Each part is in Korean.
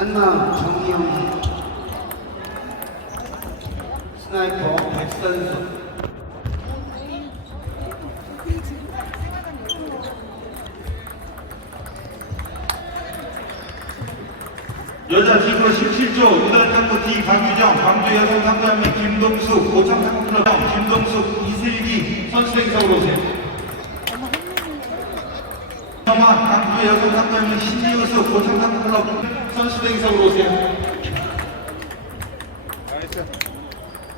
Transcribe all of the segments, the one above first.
한남 정기영 스나이퍼 백선수 여자 지구 17조 유달탁구 D 강유정 광주 여성 상담회 김동숙 고창탁구클럽 김동숙 이슬기 선수생석으로 오세요. 영화 광주 여성상담회 신이우수 고창탁구클럽 선수생석으로 오세요.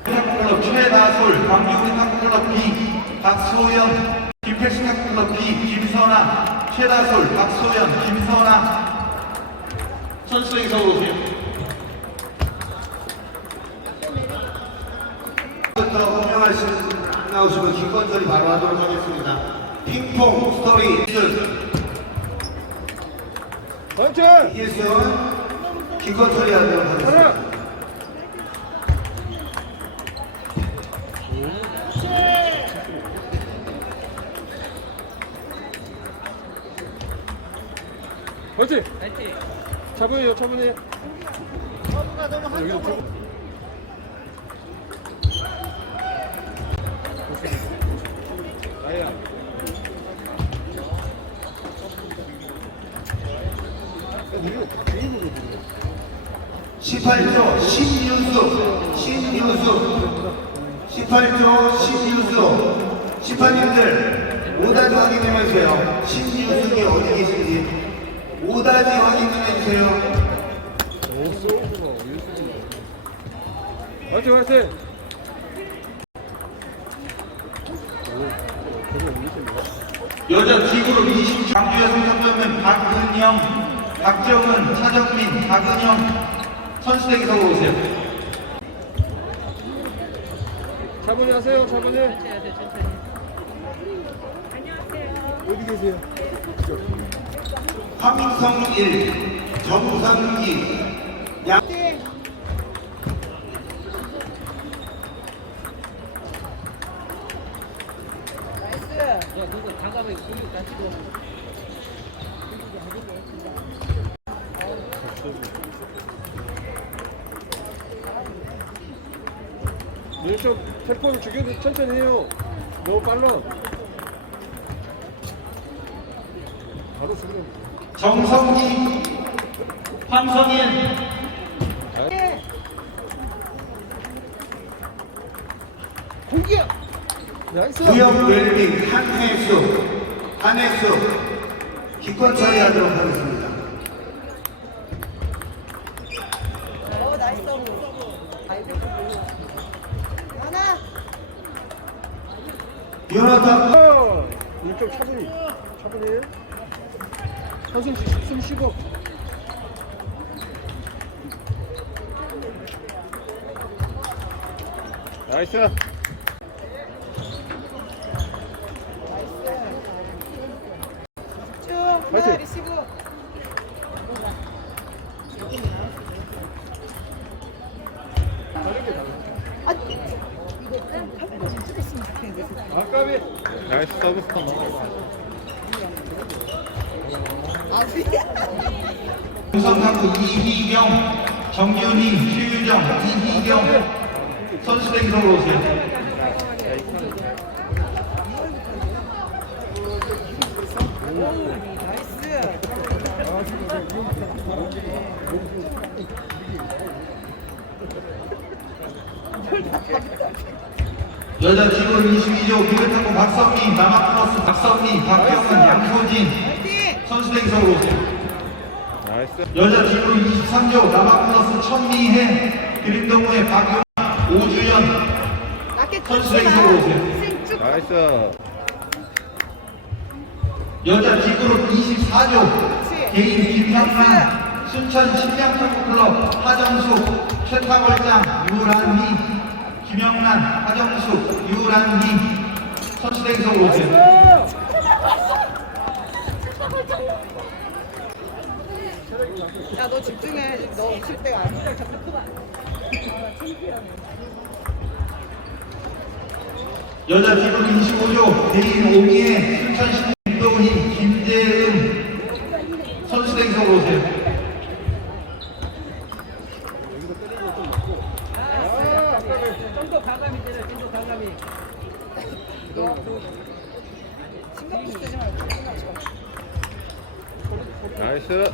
탁구클럽 최다솔 광주 우리 탁구클럽 B 박소연 김택수 탁구클럽 B 김선아 최다솔 박소연 김선아 선수생석으로 오세요. 부터 호명하시는 나오시면 기권처리 바로 하도록 하겠습니다. 핑퐁 스토리 원천 이예수는 기권처리 하도록 하겠습니다. 하나 화이팅! 차분해요 차분해요 여기도 쭉. 아야 18조 신윤수 신윤수. 18조 신윤수. 18님들 오다지 확인해 주세요. 신윤수이 어디 계신지. 오다지 확인 좀 해주세요. 오 쏘구나 화이팅 화이팅! 여자 지구로 20조 광주 여성상담회 박은영, 박정은, 차정민, 박은영 선수대기석으로 오세요. 차분히 하세요 차분히 어디 계세요? 황성 1 정상기 양 야, 그거 장갑에 고기 가지고. 좀 템포를 죽여서 천천히 해요. 너무 빨라. 바로 쓰면 정성기, 황성인, 공기야! 나이스! 구역 웰빙 한혜수 한혜수. 기권 처리하도록 하겠습니다. 어, 나이스 서브. 하나! 유나타 어! 이쪽 차분히 차분히 쉬- 숨 쉬고 나이스 쭉! 하나, 화이팅! 리시브. 아까비 나이스 서비스 우선탁구 이희경, 정윤희, 최유정, 이희경 선수대기석으로 오세요. 나이스. 여자 지구 22조 비글탁구 박선미, 남아플러스 박선미, 박경은, 양소진 화이팅! 선수대기석으로 오세요. 나이스 여자 지구 23조 남아플러스 천미혜, 그림동호의 박용, 오주연 낮게 선수대기석으로 오세요. 쭉! 나이스 여자 지구로 24조 그렇지. 개인 김형만 순천 식량탁구클럽 하정숙 최타걸장 유란미 김영란 하정숙 유란미 선수대기석으로 오세요. 야, 너 집중해. 너 웃을 때가 아니야. 여자 지구 25조 대인 오기에 순천 신도희 김재은 선수대기석으로 오세요. 신경 쓰지 말고 끝나죠. 나이스